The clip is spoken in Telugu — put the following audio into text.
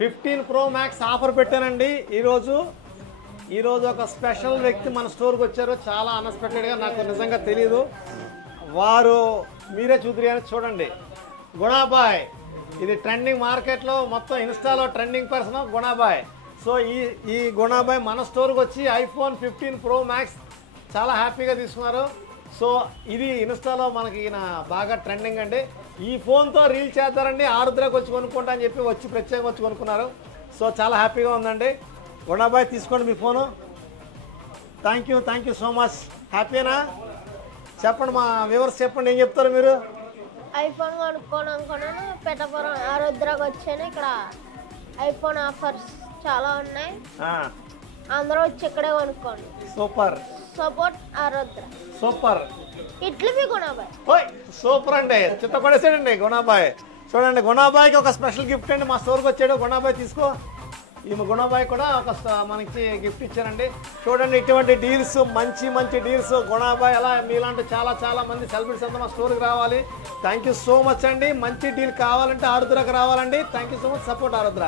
15 Pro Max ఆఫర్ పెట్టానండి ఈరోజు ఒక స్పెషల్ వ్యక్తి మన స్టోర్కి వచ్చారు. చాలా అన్ఎక్స్పెక్టెడ్గా, నాకు నిజంగా తెలియదు. వారు మీరే చూడండి, గుణాబాయ్. ఇది ట్రెండింగ్ మార్కెట్లో మొత్తం ఇన్స్టాలో ట్రెండింగ్ పర్సన్ గుణాబాయ్. సో ఈ గుణాబాయ్ మన స్టోర్కి వచ్చి iPhone 15 Pro Max చాలా హ్యాపీగా తీసుకున్నారు. సో ఇది ఇన్స్టాలో మనకి ఈయన బాగా ట్రెండింగ్ అండి. ఈ ఫోన్తో రీల్ చేద్దారండి, ఆరుద్రకు వచ్చి కొనుక్కుంటా అని చెప్పి ప్రత్యేకంగా వచ్చి కొనుక్కున్నారు. సో చాలా హ్యాపీగా ఉందండి. గుణాబాయ్ తీసుకోండి మీ phone. Thank you so much. హ్యాపీనా? చెప్పండి, మా వ్యూవర్స్ చెప్పండి, ఏం చెప్తారు మీరు? ఐఫోన్ కొనుక్కోను అనుకున్నాను, పెట్టపురం ఆరుద్రకు వచ్చాను. ఇక్కడ ఐఫోన్ ఆఫర్స్ చాలా ఉన్నాయి, అందరూ వచ్చి ఇక్కడే కొనుక్కోండి. సూపర్ సపోర్ట్ ఆరుద్ర. సూపర్. ఇట్లవి గుణాబాయ్. ఓయ్ సూపర్ అండి, చిత్తపడేసాడండి గుణాబాయ్. చూడండి, గుణాబాయ్కి ఒక స్పెషల్ గిఫ్ట్ అండి. మా స్టోర్కి వచ్చాడు గుణాబాయ్, తీసుకో. ఈ గుణాబాయ్ కూడా మనకి గిఫ్ట్ ఇచ్చారండి. చూడండి, ఇటువంటి డీల్స్, మంచి డీల్స్ గుణాబాయ్. అలా మీలాంటి చాలా మంది సెలబ్రిటీస్ అంతా మా స్టోర్కి రావాలి. థ్యాంక్ యూ సో మచ్ అండి. మంచి డీల్ కావాలంటే ఆరుద్రకు రావాలండి. Thank you so much. Support Arudra.